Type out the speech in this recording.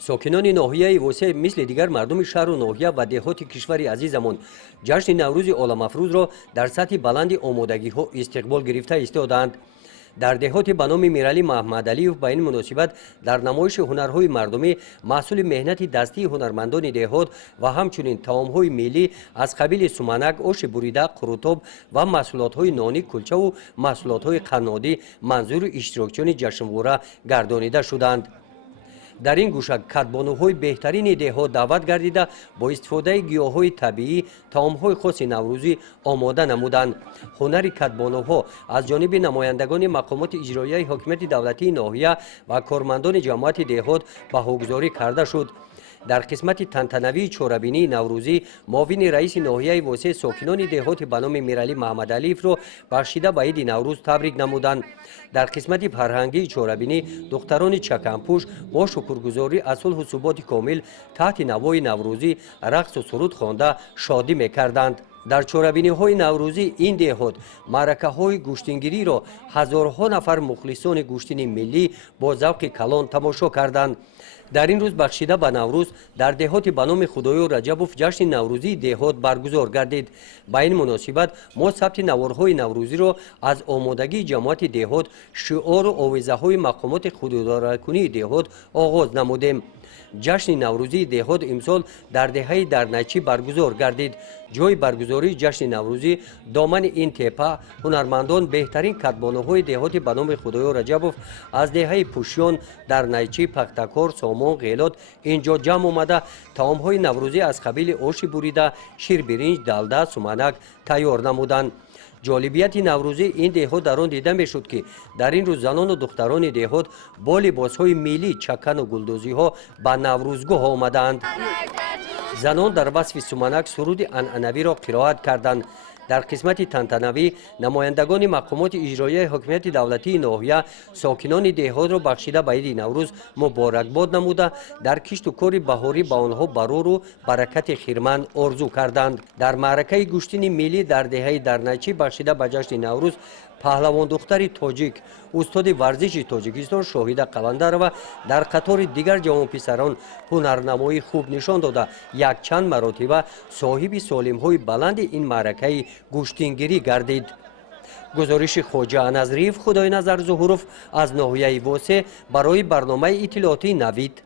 ساکنان ناحیه وسه مثل دیگر مردم شهر و ناحیه و دهات کشور عزیزمان جشن نوروز عالم افروز را در سطح بلند آمادگی ها استقبال گرفته ایستادند. در دهات به نام میرعلی محمد علیف با این مناسبت در نمایش هنرهای مردمی محصول مهنت دستی هنرمندان دهات و همچنین طعامهای ملی از قبیل سومنک، آش بریده، قروتاب و محصولات‌های نانی، کلچه و محصولات‌های قنادی منظور اشتراکچیان جشنواره گردانیده شدند. در این گوشه کدبانوهای بهترین دهات دعوت گردیده با استفاده گیاهای طبیعی طعامهای خاص نوروزی آماده نمودند. هنر کدبانوها از جانب نمایندگان مقامات اجرایی حکومت دولتی ناحیه و کارمندان جماعت دهات بهاگذاری کرده شد. در قسمت تنتنوی چوربینی نوروزی معاون رئیس ناحیه وسه ساکنان دهات به نام میرعلی محمد علیف را بخشیده به عید نوروز تبریک نمودند. در قسمت فرهنگی چوربینی دختران چکمپوش با شکرگزاری از صلح و ثبات کامل تحت نوای نوروزی رقص و سرود خوانده شادی میکردند. در چوربینی های نوروزی این دهات معرکه های گوشتنگیری را هزارها نفر مخلصان گوشتن ملی با ذوق کلان تماشا کردند. در این روز بخشیده به نوروز در دهات به نام خدایو رجبوف جشن نوروزی دهات برگزار گردید. با این مناسبت ما ثبت نوارهای نوروزی را از آمادگی جماعت دهات شعار و آویزه های مقامات خودادارکنی دهات آغاز نمودیم. جشن نوروزی دهات امسال در دهه درنچی برگزار گردید. جای برگزاری جشن نوروزی دامن این تپه هنرمندان بهترین کدبانوهای دهات به نام خدایو رجبوف از دهه پوشیان در نیچی، پختکار، سامان، غیلات اینجا جمع آمده طعامهای نوروزی از قبیل آش بریده، شیر برنج، دلده، سومنک تیار نمودند. جالبیت نوروزی این دهات در آن دیده میشد که در این روز زنان و دختران دهات با لباسهای ملی چکن و گلدوزی ها به نوروزگاه آمدند. زنان در وصف سومنک سرود عنعنوی را قرائت کردند. در قسمت تنتنوی نمایندگان مقامات اجرایی حکومت دولتی ناحیه ساکنان دهات را بخشیده به عید نوروز مبارکباد نموده در کشت و کار بهاری به آنها برور و برکت خیرمند آرزو کردند. در معرکه گوشتن ملی در دهه درنچی بخشیده به جشن نوروز پهلوان دختر تاجیک استاد ورزش تاجیکستان شاهد قلندر و در قطار دیگر جوان پسران هنرنمایی خوب نشان داده یک چند مراتبه صاحب سالم های بلند این معرکه گوشتنگیری گردید. گزارش خواجه نظریف خدای نظر ظهوروف از ناحیه وسه برای برنامه اطلاعاتی نوید.